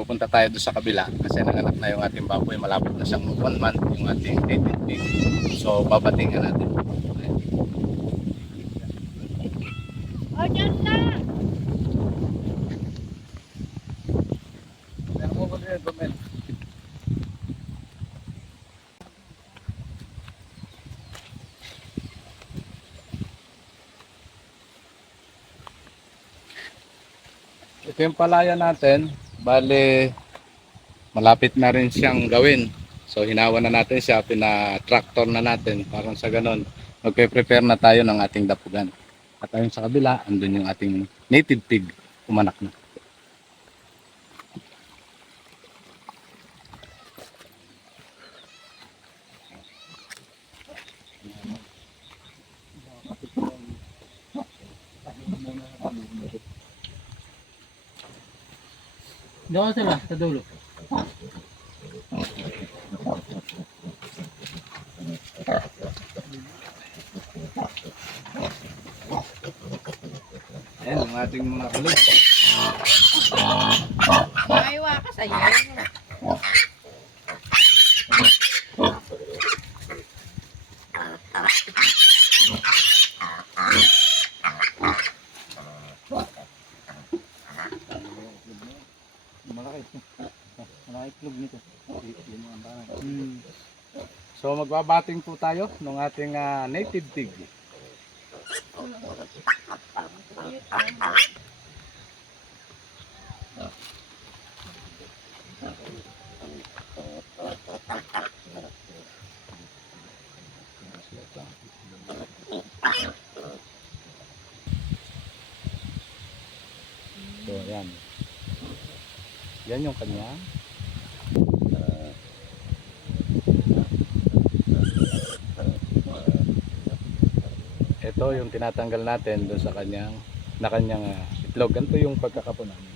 pupunta tayo doon sa kabila kasi nanganak na yung ating baboy. Malapit na siyang one month yung ating pig. So, babatingin natin. Ayan. O, dyan na. Meron mo ba Gomel? Ito yung palaya natin. Bale, malapit na rin siyang gawin. So, hinawa na natin siya, pina-tractor na natin. Parang sa ganon, magpe-prepare na tayo ng ating dapugan. At ayun sa kabila, andun yung ating native pig, umanak na. Doon sila, sa dulo. Ayan, yung ating mga kulog. Maiwa ka sa'yo. Malaki itlog nito. Hmm. So magbabating po tayo ng ating ah, native pig. So ayan. Yan yung kanya. Ito yung tinatanggal natin doon sa kanyang na kanyang ah, itlog. Ganito yung pagkakapo namin.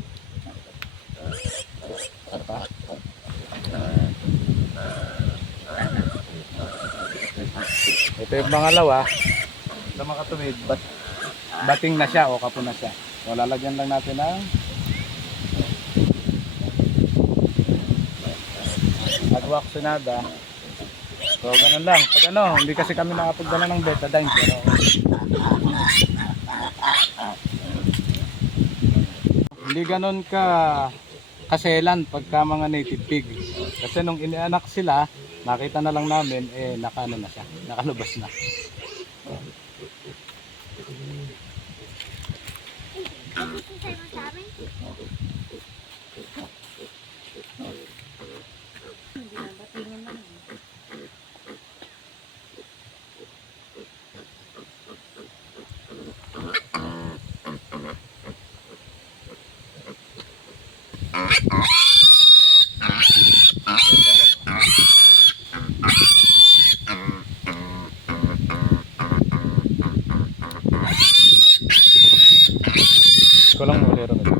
Ito yung pangalawa. Ito mga katuwid. Bat bating na siya o kapo na siya. So lalagyan lang natin ng adwaxinada. So ganun lang. Pag ano, hindi kasi kami nakapagdala ng betadine pero hindi ganun ka kaselan pagka mga native pig. Kasi nung inianak sila, nakita na lang namin eh nakano na siya, nakalabas na. விளம்பரம் விளையாடுறது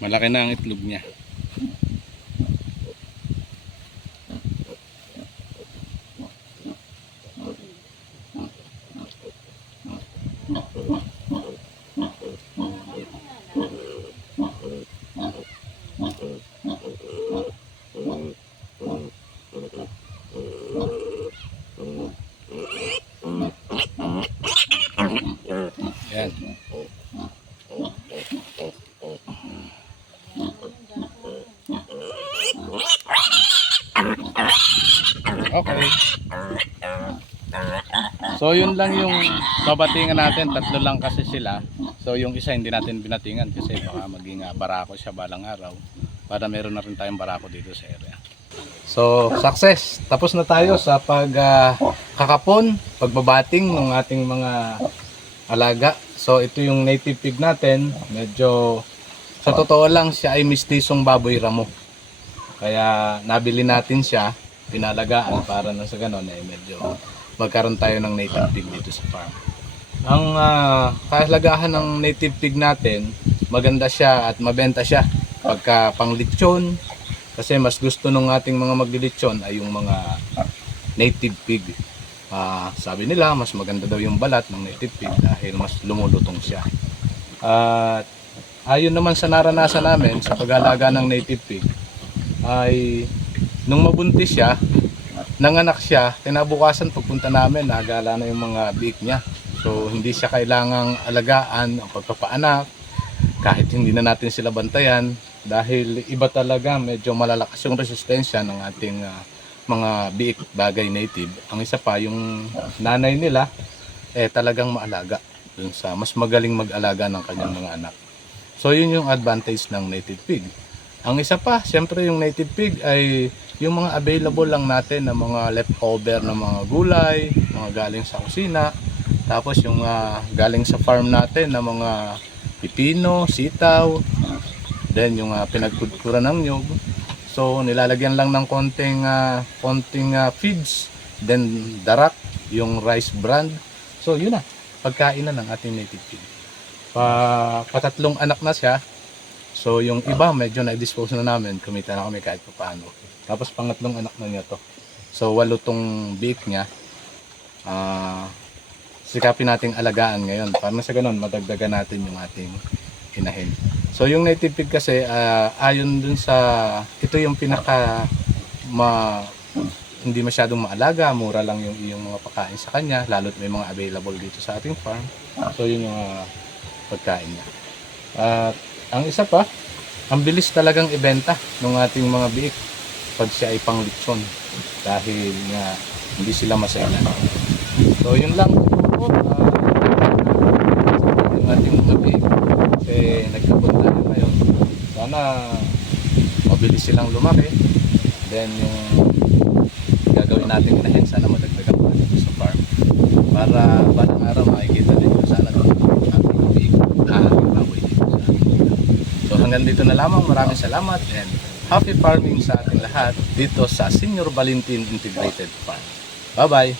Malaki na ang itlog niya. Yan. Okay. So yun lang yung babatingan natin, tatlo lang kasi sila. So yung isa hindi natin binatingan kasi baka maging ah, barako siya balang araw para meron na rin tayong barako dito sa area. So success! Tapos na tayo sa pag ah, kakapon, pagbabating ng ating mga alaga. So ito yung native pig natin. Medyo sa totoo lang siya ay mistisong baboy ramo. Kaya nabili natin siya, pinalagaan para na sa ganon eh medyo magkaroon tayo ng native pig dito sa farm. Ang ah, kahalagahan ng native pig natin, maganda siya at mabenta siya pagka panglitsyon kasi mas gusto ng ating mga maglilitsyon ay yung mga native pig. Ah, sabi nila mas maganda daw yung balat ng native pig dahil mas lumulutong siya. At ayon naman sa naranasan namin sa pag-alaga ng native pig ay nung mabuntis siya, nanganak siya, kinabukasan pagpunta namin, nagala na yung mga biik niya. So hindi siya kailangang alagaan ang pagpapaanak kahit hindi na natin sila bantayan dahil iba talaga medyo malalakas yung resistensya ng ating ah, mga biik bagay native. Ang isa pa yung nanay nila eh talagang maalaga dun sa mas magaling mag-alaga ng kanyang mga anak. So yun yung advantage ng native pig. Ang isa pa, siyempre yung native pig ay yung mga available lang natin na mga leftover na mga gulay, mga galing sa kusina, tapos yung ah, galing sa farm natin na mga pipino, sitaw, then yung uh, pinagkudkuran ng nyug. So nilalagyan lang ng konting ah, konting ah, feeds, then darak, yung rice brand. So yun na, pagkain na ng ating native pig. Pa, patatlong anak na siya. So yung iba medyo na-dispose na namin, kumita na kami kahit pa paano. Tapos pangatlong anak na niya to. So walo tong biik niya. Ah, sikapin nating alagaan ngayon. Para sa ganun, madagdagan natin yung ating inahin. So yung native pig kasi, ah, ayon dun sa, ito yung pinaka ma, hindi masyadong maalaga, mura lang yung iyong mga pagkain sa kanya, lalo't may mga available dito sa ating farm. So yun yung ah, pagkain niya. At ang isa pa, ang bilis talagang ibenta ng ating mga biik pag siya ay panglitson dahil nga hindi sila masailan. So yun lang po. ah, yung ating mga biik kasi nagkabot tayo ngayon. Sana mabilis silang lumaki. Then yung gagawin natin inahin, sana madagdagan pa dito sa farm. Para balang araw makikita din ko sana ng ating biik na ating baboy dito sa ating lugar. So hanggang dito na lamang. Maraming salamat and happy farming sa ating lahat dito sa Senior Valentin Integrated Farm. Bye-bye!